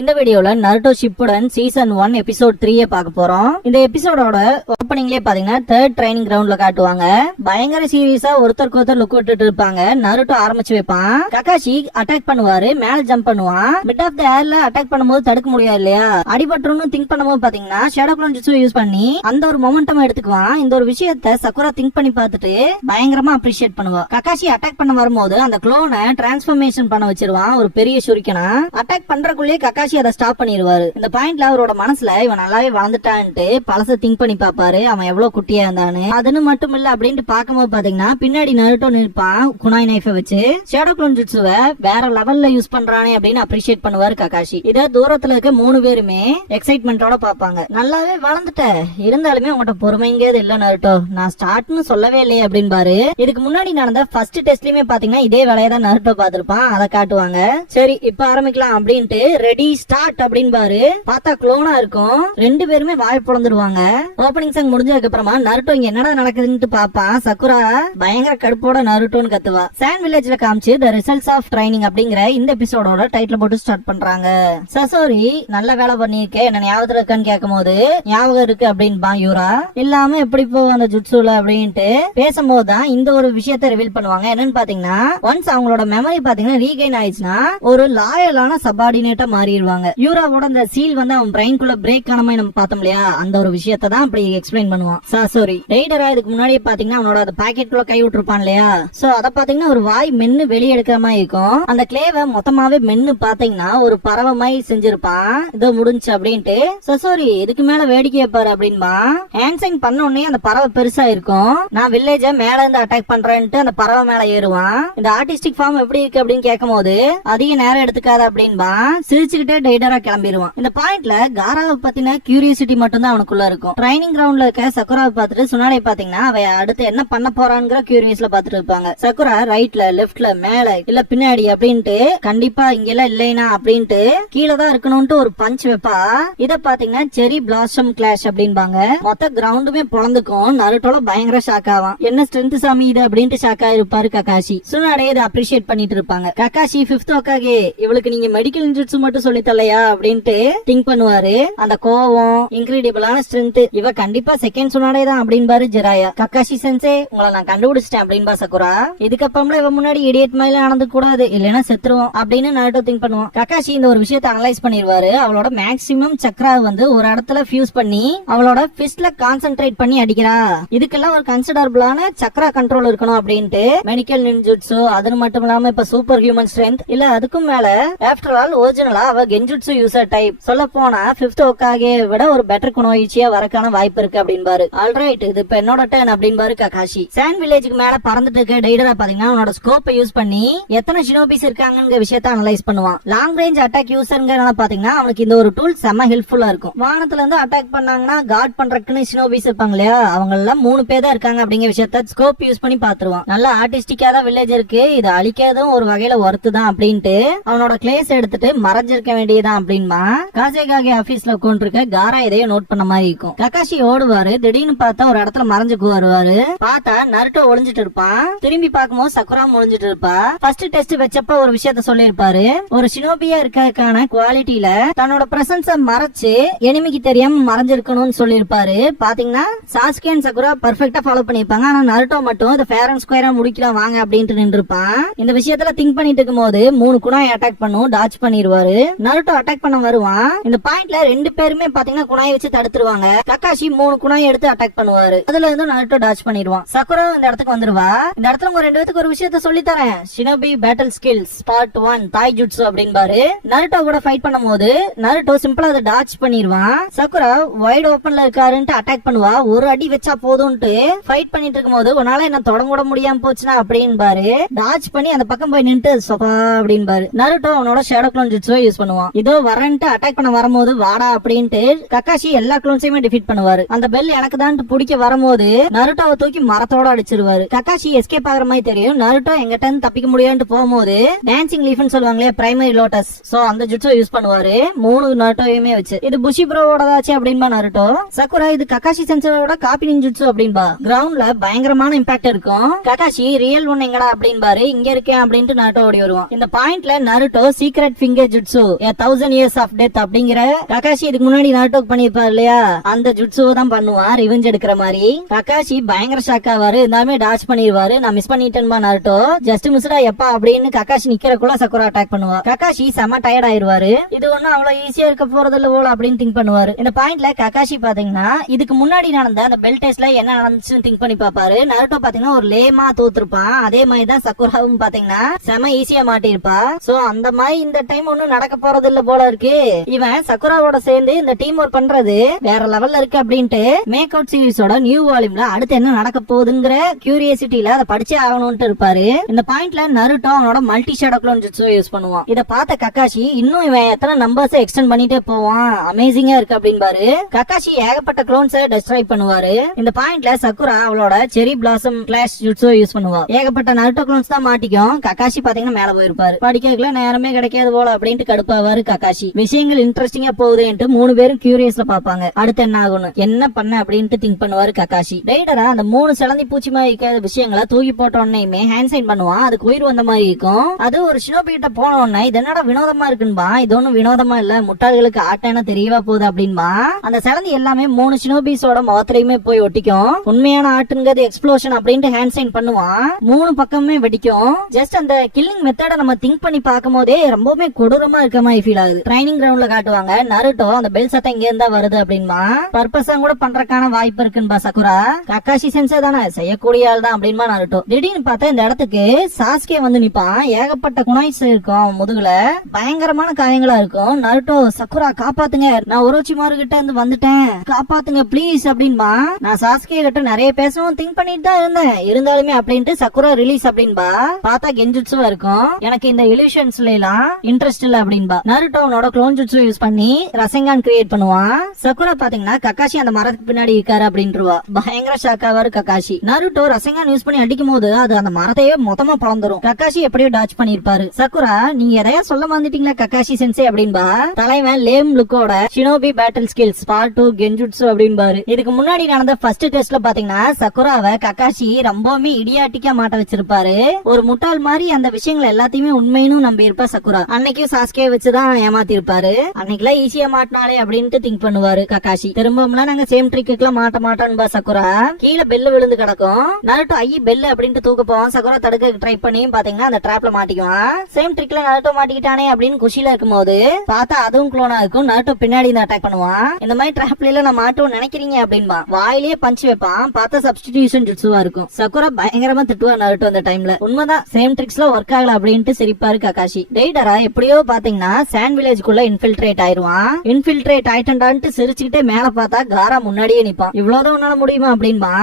இந்த வீடியோல Naruto Shippuden season 1 episode 3 பார்க்க போறோம். இந்த எபிசோடோட ஓப்பனிங்லயே பாத்தீங்கன்னா தேர்ட் ட்ரைனிங் கிரவுண்ட்ல காட்டுவாங்க. பயங்கர சீரியஸா ஒருத்தருக்கு ஒருத்தர் லுக் விட்டுட்டு இருப்பாங்க. நருட்டோ ஆரம்பிச்சு வைப்பான். ககாஷி அட்டாக் பண்ணுவாரு, மேல ஜம்ப் பண்ணுவான். மிட் ஆஃப் த ஏர்ல அட்டாக் பண்ணும்போது தடுக்க முடியாது இல்லையா, அடிபட்டுன்னு திங்க் பண்ணும்போது பாத்தீங்கன்னா ஷேடோ க்ளோன் ஜுட்ஸு யூஸ் பண்ணி அந்த ஒரு மொமெண்டம் எடுத்துக்குவான். இந்த ஒரு விஷயத்த சக்குரா திங்க் பண்ணி பார்த்துட்டு பயங்கரமா அப்ரிஷியேட் பண்ணுவான். ககாஷி அட்டாக் பண்ண வரும்போது அந்த க்ளோனை டிரான்ஸ்ஃபர்மேஷன் பண்ண வச்சிருவான், ஒரு பெரிய ஷுரிக்கனா. அட்டாக் பண்றதுக்குள்ளே ககாஷி அதை ஸ்டாப் பண்ணிடுவாரு. இந்த பாயிண்ட்ல அவரோட மனசுல இவன் நல்லாவே வளர்ந்துட்டான்ட்டு பழச திங்க் பண்ணி பாப்பாரு, அவன் எவ்வளவு குட்டியா இருந்தான்னு. அதுன்னு மட்டும் இல்ல அப்படின்ட்டு பாக்கும்போது பாத்தீங்கன்னா பின்னாடி நருட்டோ நிற்பான் குனாய் நைஃபை வச்சு. ஷேடோ க்ளோன் ஜுட்ஸுவை வேற லெவல்ல யூஸ் பண்றானே அப்படின்னு அப்ரிஷியேட் பண்ணுவாரு ககாஷி. இத தூரத்துல இருக்க 3 பேருமே எக்ஸைட்மெண்டோட பாப்பாங்க. நல்லாவே வளர்ந்துட்ட, இருந்தாலுமே உங்கள்கிட்ட பொறுமைங்கிறது இல்ல நருட்டோ, நான் ஸ்டார்ட்னு சொல்லவே இல்லையே அப்படின்பாரு. இதுக்கு முன்னாடி நடந்த ஃபர்ஸ்ட் டெஸ்ட்லயுமே பாத்தீங்கன்னா இதே வேலையை தான் நருட்டோ பாத்திருப்பான், அதை காட்டுவாங்க. சரி இப்ப ஆரம்பிக்கலாம் அப்படின்ட்டு ரெடி ஸ்டார்ட் அப்படின்பாரு. பார்த்தா க்ளோனா இருக்கும். 2 பேருமே வாய் பொளந்துருவாங்க. ஓபனிங் சாங் முடிஞ்சதுக்கு அப்புறமா நருட்டோ இங்க என்னடா நடக்குதுன்னு பாப்பான். சக்குரா பயங்கர கடுப்போட நருட்டோன்னு கத்துவா. சாண்ட் வில்லேஜ்ல காமிச்சு தி ரிசல்ட்ஸ் ஆஃப் ட்ரைனிங் அப்படிங்கிற இந்த எபிசோடோட டைட்டில் போட்டு ஸ்டார்ட் பண்றாங்க. சசோரி நல்ல வேலை பண்ணிருக்கேன், என்ன ஞாபகத்துல இருக்கான்னு கேட்கும் போது ஞாபகம் இருக்கு அப்படின்பா யூரா. இல்லாம எப்படி போகும் அந்த ஜுட்ஸுல அப்படின்ட்டு பேசும்போதுதான் இந்த ஒரு விஷயத்த ரிவீல் பண்ணுவாங்க. என்னன்னு பாத்தீங்கன்னா ஒன்ஸ் அவங்களோட மெமரி பாத்தீங்கன்னா ரீகெயின் ஆயிடுச்சுன்னா ஒரு லாயலான சபார்டினேட்டா மாறிடுவாங்க. யூராவோட அந்த சீல் வந்து அவன் பிரெயின்குள்ள பிரேக் ஆன மாதிரி நம்ம பார்த்தோம் இல்லையா, அந்த ஒரு விஷயத்தை தான் அப்படி எக்ஸ்பிளைன் பண்ணுவான். சாரி டெய்டரா இதுக்கு முன்னாடியே பாத்தீங்கன்னா அவனோட அந்த பாக்கெட்குள்ள கை விட்டுருப்பான் இல்லையா, சோ அத பாத்தீங்கன்னா ஒரு வாய் மென்னு வெளியே எடுக்கிற மாதிரி இருக்கும். அந்த கிளேவை மொத்தமாவே மென்னு பாத்தீங்கன்னா ஒரு பறவை மாதிரி செஞ்சிருப்பான். இதோ முடிஞ்சு அப்படின்ட்டு சசோரி இதுக்கு மேல வேடிக்கையை பாரு அப்படின்பா. ஹேண்ட் சைன் பண்ண உடனே அந்த பறவை பெருசா இருக்கும். நான் வில்லேஜ மேல இருந்து அட்டாக் பண்றேன்ட்டு அந்த பறவை மேல ஏறுவான். இந்த ஆர்டிஸ்டிக் ஃபார்ம் எப்படி இருக்கு அப்படின்னு கேட்கும் போது அதிக நேரம் எடுத்துக்காத அப்படின்பா. சிரிச்சுக்கிட்டே டெய்டரா கிளம்பிடுவான். இந்த பாயிண்ட்ல காராவை பத்தின கியூரியாசிட்டி மட்டும் தான் அவனுக்குள்ள இருக்கும். ட்ரைனிங் கிரவுண்ட்ல இருக்க சக்குராவை பார்த்துட்டு சுனாடை பாத்தீங்கன்னா அவ அடுத்து என்ன பண்ண போறான்ங்கிற கியூரியஸ்ல பாத்துட்டு இருப்பாங்க. சக்குரா ரைட்ல லெப்ட்ல மேல இல்ல பின்னாடி அப்படின்ட்டு கண்டிப்பா இங்க எல்லாம் இல்லைனா அப்படின்ட்டு கீழே தான் இருக்கணும்ட்டு ஒரு பஞ்ச் வைப்பா. இத பாத்தீங்கன்னா செரி பிளாசம் கிளாஷ் அப்படின்பாங்க. மொத்த கிரவுண்டுமே பொழந்துக்கும். நருட்டோல பயங்கர ஷாக் ஆவான். என்ன ஸ்ட்ரென்த் சாமி இது அப்படின்ட்டு ஷாக் ஆயிருப்பாரு ககாஷி. சுனாடே இதை அப்ரிஷியேட் பண்ணிட்டு இருப்பாங்க. ககாஷி 5th ஓகாகே இவளுக்கு நீங்க மெடிக்கல் இன்ஜிட்ஸு மட்டும் சொல்லி தரலையா அப்படின்ட்டு திங்க் பண்ணுவாரு. அந்த கோவம் இன்கிரெடிபிளான ஸ்ட்ரென்த் இவ கண்டிப்பா செகண்ட் சுனாடே தான் அப்படின்பாரு ஜெராயா. ககாஷி சென்சே உங்களை நான் கண்டுபிடிச்சிட்டேன் அப்படின்பா சக்குரா. இதுக்கப்புறம்ல இவ முன்னாடி இடியட் மாதிரி நடந்து கூடாது, இல்லைன்னா செத்துருவோம் அப்படின்னு நருட்டோ திங்க் பண்ணுவான். ககாஷி இந்த ஒரு விஷயத்தை அனலைஸ் பண்ணிடுவாரு. அவளோட மேக்ஸிமம் சக்ரா வந்து ஒரு இடத்துல ஃபியூஸ் பண்ணி அவளோட ஃபிஸ்ட்ல கான்சென்ட்ரேட் பண்ணி அடிக்கிறா. இதுக்கெல்லாம் ஒரு கன்சிடரபிளான சக்ரா கண்ட்ரோல் இருக்கணும் அப்படின்ட்டு மெடிக்கல் நின்ஜுட்ஸு அது மட்டும் இல்லாம இப்ப சூப்பர் ஹியூமன் ஸ்ட்ரென்த் இல்ல அதுக்கும் மேல ஆஃப்டர் ஆல் ஒரிஜினலா அவ கென்ஜுட்ஸு யூசர் டைப். சொல்ல போனா 5th ஓகாகே விட ஒரு பெட்டர் குணோயிச்சியா வரக்கான வாய்ப்பு இருக்கு அப்படின்பாரு. ஆல்ரைட் இது இப்ப என்னோட டர்ன் அப்படின்பாரு ககாஷி. சாண்ட் வில்லேஜுக்கு மேல பறந்துட்டு இருக்க டெய்டரா பாத்தீங்கன்னா அவனோட ஸ்கோப்பை யூஸ் பண்ணி எத்தனை ஷினோபிஸ் இருக்காங்கங்கிற விஷயத்த அனலைஸ் பண்ணுவான். லாங் ரேஞ்ச் அட்டாக் யூசர்ங்கறனால பாத்தீங்கன்னா அவனுக்கு இந்த ஒரு டூல் செம்ம ஹெல்ப்ஃபுல்லா இருக்கும். வானத்துல இருந்து அட்டாக் பண்ணாங்கன்னா கார்ட் பண்றதுக்குன்னு ஷினோபிஸ் இருப்பாங்க இல்லையா, அவங்க எல்லாம் 3 பேர் தான் இருக்காங்க அப்படிங்கிற விஷயத்த ஸ்கோப் யூஸ் பண்ணி பாத்துருவான். நல்லா ஆர்டிஸ்டிக்கா தான் வில்லேஜ் இருக்கு, இது அழிக்கிறதும் ஒரு வகையில ஒர்த்து தான் அப்படின்ட்டு அவனோட கிளேஸ் எடுத்துட்டு மறைஞ்சிருக்க வேண்டியதான் அப்படின்பா. காசேகாகே ஆபீஸ்ல உட்கார்ந்திருக்க காரா இதையே நோட் பண்ண மாதிரி இருக்கும். ககாஷி ஓடுவாரு. திடீர்னு பார்த்தா ஒரு இடத்துல மறைஞ்சுக்கு வருவாரு. பார்த்தா நருட்டோ ஒளிஞ்சிட்டு இருப்பான். திரும்பி பார்க்கும்போது சக்குரா ஒளிஞ்சிட்டு இருப்பா. ஃபர்ஸ்ட் டெஸ்ட் வச்சப்ப ஒரு விஷயத்த சொல்லிருப்பாரு. ஒரு ஷினோபியா இருக்கறதுக்கான குவாலிட்டியில தன்னோட பிரசன்ஸ மறைச்சு எனிமிக்கு தெரியாம மறைஞ்சிருக்கணும்னு சொல்லிருப்பாரு. பாத்தீங்கன்னா சாஸ்கே அண்ட் சக்குரா பர்ஃபெக்ட்டா ஃபாலோ பண்ணிருப்பாங்க. ஆனா நருட்டோ மட்டும் இந்த ஃபேர் அண்ட் ஸ்கொயரா முடிக்கலாம் வாங்க அப்படின்ட்டு நின்று இருப்பான். இந்த விஷயத்துல திங்க் பண்ணிட்டு இருக்கும் போது 3 குணாய் அட்டாக் பண்ணும், டாச் பண்ணிடுவாரு. நருட்டோ அட்டாக் பண்ண வருவான். இந்த பாயிண்ட்ல 2 பேருமே பாத்தீங்கன்னா குணாயை வச்சு தடுத்துருவாங்க. ககாஷி 3 குணாயை எடுத்து அட்டாக் பண்ணுவாரு. அதுல இருந்து நருட்டோ டாச் பண்ணிடுவான். சக்குரா இந்த இடத்துக்கு வந்துருவா. இந்த இடத்துல உங்க 2 பேருக்கு ஒரு விஷயத்த சொல்லி தரேன். ஷினோபி பேட்டில் ஸ்கில்ஸ் பார்ட் 1 தாய் ஜுட்ஸு அப்படின்பாரு. நருட்டோ கூட ஃபைட் பண்ணும்போது நருட்டோ சிம்பிளா அதை டாச் பண்ணிடுவான். சக்குரா வைட் ஓபன்ல இருக்காருன்ட்டு அட்டாக் பண்ணுவா. ஒரு அடி வச்சா போதும்ட்டு ஃபைட் பண்ணிட்டு இருக்கும் போது உன்னால என்ன தொடங்கூட முடியாம போச்சுன்னா அப்படின்பாரு. டாச் பண்ணி அந்த பக்கம் போய் நின்று சொபா அப்படின்பாரு. நருட்டோ அவனோட ஷேடோ க்ளோன் ஜுட்ஸுவை யூஸ் பண்ணுவான். இதோ வரன்ட்டு அட்டாக் பண்ண வரும்போது வாடா அப்படின்ட்டு ககாஷி எல்லா க்ளோன்ஸையுமே டிஃபீட் பண்ணுவாரு. அந்த பெல் எனக்கு தான் பிடிக்க வரும்போது நருட்டோவை தூக்கி மரத்தோட அடிச்சிருவாரு. ககாஷி எஸ்கேப் ஆகிற மாதிரி தெரியும். நருட்டோ எங்கிட்ட தப்பிக்க முடியாதுன்னு போகும்போது டான்சிங் லீஃப்னு சொல்லுவாங்களே பிரைமரி லோட்டஸ், சோ அந்த ஜுட்ஸுவை யூஸ் பண்ணுவாரு 3 நருட்டோயுமே வச்சு. இது புஷி ப்ரோவோடதாச்சு அப்படின்பா நருட்டோ. சக்குரா இது ககாஷி சென்சரோட காப்பி நின்ஜுட்ஸு அப்படின்பா. கிரவுண்ட்ல பயங்கரமான இம்பாக்ட் இருக்கும். ககாஷி ரியல் ஒன் எங்கடா அப்படின்பாரு. இங்க இருக்கேன் அப்படின்ட்டு நருட்டோ ஓடி வருவான். இந்த பாயிண்ட்ல Naruto secret finger jutsu 1000 years of death அப்படிங்கிற ககாஷி இதுக்கு முன்னாடி நாட்டோக் பண்ணிருப்பாரு இல்லையா, அந்த ஜுட்சுவை தான் பண்ணுவான் ரிவெஞ்ச் எடுக்கிற மாதிரி. ககாஷி பயங்கர ஷாக் ஆவாரு, இருந்தாலுமே டாச் பண்ணிடுவாரு. நான் மிஸ் பண்ணிட்டேன்பா நாருட்டோ, ஜஸ்ட் மிஸ்டா எப்பா அப்படின்னு ககாஷி நிக்கிறக்குள்ள சக்குரா அட்டாக் பண்ணுவா. ககாஷி செம டயர்ட் ஆயிருவாரு. இது ஒன்னும் அவ்வளவு ஈஸியா இருக்க போறது இல்ல போல அப்படின்னு திங்க் பண்ணுவாரு. இந்த பாயிண்ட்ல ககாஷி பாத்தீங்கன்னா இதுக்கு முன்னாடி நடந்த அந்த பெல் டெஸ்ட்ல என்ன நடந்துச்சுன்னு திங்க் பண்ணி பாப்பாரு. நாருட்டோ பாத்தீங்கன்னா ஒரு லேமா தோத்துருப்பான், அதே மாதிரி தான் சக்குராவும் பாத்தீங்கன்னா செம ஈஸியா மாட்டிருப்பா. சோ அந்த மாதிரி இந்த டைம் ஒன்னும் நடக்க போறது இல்ல போல இருக்கு. இவன் சக்குராவோட சேர்ந்து இந்த டீம் ஒர்க் பண்றது வேற லெவல்ல இருக்கு அப்படின்ட்டு மேக் அவுட் சீரிஸோட நியூ வால்யூம்ல அடுத்து என்ன நடக்க போகுதுங்கிற கியூரியாசிட்டியில அதை படிச்சே ஆகணும்னு இருப்பாரு. இந்த பாயிண்ட்ல நருட்டோ அவனோட multi shadow clone jutsu use பண்ணுவான். இத பார்த்த ககாஷி இன்னும் இவன் எத்தனை நம்பர்ஸ் எக்ஸ்டெண்ட் பண்ணிட்டே போவான், அமேசிங்கா இருக்கு அப்படின்பாரு. ககாஷி ஏகப்பட்ட க்ளோன்ஸை டெஸ்ட்ராய் பண்ணுவாரு. இந்த பாயிண்ட்ல சக்குரா அவளோட செரி பிளாசம் கிளாஷ் ஜுட்சு யூஸ் பண்ணுவா. ஏகப்பட்ட நருட்டோ க்ளோன்ஸ் தான் மாட்டிக்கும். ககாஷி பாத்தீங்கன்னா மேல போயிருப்பாரு. படிக்கல நேரமே கிடைக்காது போல அப்படின்ட்டு கடுப்பாவாரு ககாஷி. விஷயங்கள் இன்ட்ரெஸ்டிங்கா போகுதுன்ட்டு 3 பேரும் கியூரியஸ்ல பாப்பாங்க அடுத்து என்ன ஆகணும் என்ன பண்ண அப்படின்ட்டு திங்க் பண்ணுவாரு ககாஷி. ரைடரா அந்த 3 சிலந்தி பூச்சி மாதிரி இருக்காத விஷயங்களை தூக்கி போட்ட உடனே ஹேண்ட் சைன் பண்ணுவான். அதுக்கு உயிர் வந்த மாதிரி இருக்கும். அது ஒரு ஷினோபி கிட்ட போன உடனே இது என்னடா வினோதமா இருக்குன்பா, இது ஒன்னும் வினோதமா இல்ல, முட்டாள்களுக்கு ஆட்டேனா தெரியவா போகுது அப்படின்பா. அந்த சிலந்தி எல்லாமே 3 ஷினோபிஸோட முகத்திலையுமே போய் ஒட்டிக்கும். உண்மையான ஆட்டுங்கிறது எக்ஸ்ப்ளோஷன் அப்படின்ட்டு ஹேண்ட் சைன் பண்ணுவான். 3 பக்கமே வெடிக்கும். ஜஸ்ட் அந்த கில்லிங் மெத்தட நம்ம திங்க் பண்ணி பார்க்கும் போதே ரொம்பவே கொடூரமா இருக்க மாதிரி ஃபீல் ஆகுது. ட்ரைனிங் கிரவுண்ட்ல காட்டுவாங்க நருட்டோ அந்த பெல் சத்தம் இங்க இருந்தா வருது அப்படின்பா. பர்பஸா கூட பண்றதுக்கான வாய்ப்பு இருக்குன்பா சக்குரா. ககாஷி சென்சே தானே செய்யக்கூடிய ஆள் தான் அப்படின்பா நருட்டோ. திடீர்னு பார்த்தா இந்த இடத்துக்கு சாஸ்கே வந்து நிப்பான். ஏகப்பட்ட குனாய்ஸ் இருக்கும், முதுகுல பயங்கரமான காயங்களா இருக்கும். நருட்டோ சக்குரா காப்பாத்துங்க, நான் ஒரோச்சிமாரு கிட்ட இருந்து வந்துட்டேன், காப்பாத்துங்க ப்ளீஸ் அப்படின்பா. நான் சாஸ்கே கிட்ட நிறைய பேசணும் திங்க் பண்ணிட்டு தான் இருந்தேன், இருந்தாலுமே அப்படின்ட்டு சக்குரா ரிலீஸ் அப்படின்பா. பார்த்தா கென்ஜுட்சுவா இருக்கும். எனக்கு இந்த இல்யூஷன்ஸ்ல எல்லாம் இன்ட்ரெஸ்ட் இல்ல அப்படின்பா. நருட்டோனோட க்ளோன் ஜுட்சு யூஸ் பண்ணி ரசெங்கான் கிரியேட் பண்ணுவான். சக்குரா பாத்தீங்கன்னா ககாஷி அந்த மரத்துக்கு பின்னாடி இருக்காரு அப்படின்றவா. பயங்கர ஷாக் ஆவாரு ககாஷி. நருட்டோ ரசெங்கான் யூஸ் பண்ணி அடிக்கும் போது அது அந்த மரத்தையே மொத்தமா பழந்துரும். ககாஷி எப்படியோ டாச் பண்ணிருப்பாரு. சக்குரா நீங்க எதையா சொல்ல வந்துட்டீங்களா ககாஷி சென்சே அப்படின்பா. தலைவன் லேம் லுக்கோட ஷினோபி பேட்டில் ஸ்கில்ஸ் பார்ட் 2 கென்ஜுட்சு அப்படின்பாரு. இதுக்கு முன்னாடி நடந்த ஃபர்ஸ்ட் டெஸ்ட்ல பாத்தீங்கன்னா சக்குராவை ககாஷி ரொம்பவுமே இடியாட்டிக்கா மாட்ட வச்சிருப்பாரு. ஒரு முட்டாள் மாதிரி அந்த விஷயங்கள் எல்லாத்தையுமே உண்மைன்னு நம்பி இருப்பா சக்குரா. அன்னைக்கும் சாஸ்கே வச்சுதான் ஏமாத்தி இருப்பாரு. அன்னைக்குலாம் ஈஸியா மாட்டினாலே அப்படின்ட்டு திங்க் பண்ணுவாரு ககாஷி. திரும்பலாம் நாங்க சேம் ட்ரிக்குலாம் மாட்ட மாட்டோம்பா சக்குரா. கீழே பெல்லு விழுந்து கிடக்கும். நருட்டோ ஐ பெல்லு அப்படின்ட்டு தூக்க போவான். சக்குரா தடுக்க ட்ரை பண்ணி பாத்தீங்கன்னா அந்த ட்ராப்ல மாட்டிக்குவான். சேம் ட்ரிக்ல நருட்டோ மாட்டிக்கிட்டானே அப்படின்னு குஷில இருக்கும் போது பார்த்தா அதுவும் க்ளோனா இருக்கும். நருட்டோ பின்னாடி இந்த அட்டாக் பண்ணுவான். இந்த மாதிரி ட்ராப்ல எல்லாம் நான் மாட்டோம் நினைக்கிறீங்க அப்படின்பா. வாயிலேயே பஞ்ச் வைப்பான். பார்த்தா சப்ஸ்டிடியூஷன் ஜுட்சுவா இருக்கும். சக்குரா பயங்கரமா திட்டுவா நருட்டோ அந்த டைம்ல. உண்மைதான் சேம் ட்ரிக்ஸ்ல ஒர்க் ஆகல அப்படின்ட்டு சிரிப்பாரு ககாஷி. ரைடரா எப்படியோ பாத்தீங்கன்னா சாண்ட் வில்லேஜ்க்குள்ள இன்ஃபில்ட்ரேட் ஆயிருவான். இன்ஃபில்ட்ரேட் ஆயிட்டான்ட்டு சிரிச்சுக்கிட்டே மேல பார்த்தா காரா முன்னாடியே நிப்பான். இவ்வளவுதான் உன்னால முடியுமா அப்படின்பா.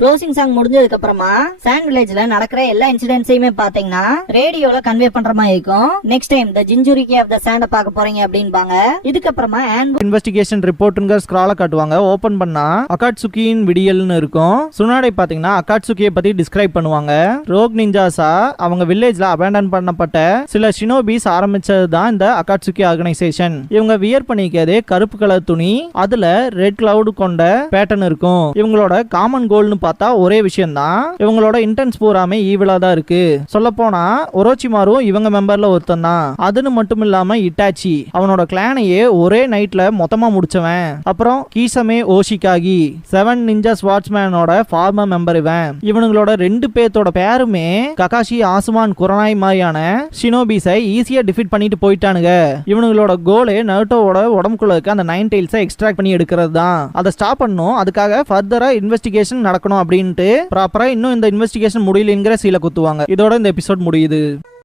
க்ளோசிங் சாங் முடிஞ்சதுக்கு அப்புறமா சாண்ட் வில்லேஜ்ல நடக்கிற எல்லா இன்சிடென்ட்ஸையுமே பாத்தீங்கன்னா ரேடியோல கன்வே பண்ற மாதிரி இருக்கும். Next time the jinchuriki of the sand பார்க்க போறீங்க அப்படின்பாங்க. இதுக்கு அப்புறமா இன்வெஸ்டிகேஷன் ரிப்போர்ட்ங்கற ஸ்க்ரால காட்டுவாங்க. ஓபன் பண்ணா அகாட்சுகியின் விடியல்னு இருக்கும். சுனாடை பாத்தீங்கன்னா அகாட்சுகியை பத்தி டிஸ்கிரைப் பண்ணுவாங்க. ரோக் நிஞ்சாஸா அவங்க வில்லேஜ்ல அபேண்டன் பண்ணப்பட்ட சில ஷினோபிஸ் ஆரம்பிச்சது தான் இந்த அகாட்சுகி ஆர்கனைசேஷன். இவங்க வியர் பண்ணிக்கிறதே கருப்பு கலர் துணி, அதுல ரெட் கிளவுட் கொண்ட பேட்டர்ன் இருக்கும். இவங்களோட காமன் கோல்னு பார்த்தா ஒரே விஷயம் தான். இவங்களோட இன்டென்ஸ் பூராமே ஈவிலா தான் இருக்கு. சொல்ல போனா ஒரோச்சிமாரும் இவங்க மெம்பர்ல ஒருத்தன் தான். அதுன்னு மட்டும் இல்லாம இட்டாச்சி அவனோட கிளானையே ஒரே நைட்ல மொத்தமா முடிச்சவன். அப்புறம் கீசமே ஓஷிகாகி 7 நிஞ்சா ஸ்வாட்ஸ்மேனோட ஃபார்மர் மெம்பர் இவன். இவனுங்களோட 2 பேத்தோட பேருமே ககாஷி ஆசுமான் குரனாய் மாதிரியான ஷினோபிஸை ஈஸியா டிஃபீட் பண்ணிட்டு போயிட்டானுங்க. இவனுங்களோட கோலே நருட்டோவோட உடம்புக்குள்ள இருக்க அந்த 9 டெயில்ஸை எக்ஸ்ட்ராக்ட் பண்ணி எடுக்கிறது தான். அதை ஸ்டாப் பண்ணும். அதுக்காக ஃபர்தரா இன்வெஸ்டிகேஷன் நடக்கணும் அப்படின்ட்டு ப்ராப்பரா இன்னும் இந்த இன்வெஸ்டிகேஷன் முடியலங்கிற சீல குத்துவாங்க. இதோட இந்த எபிசோட் முடியுது.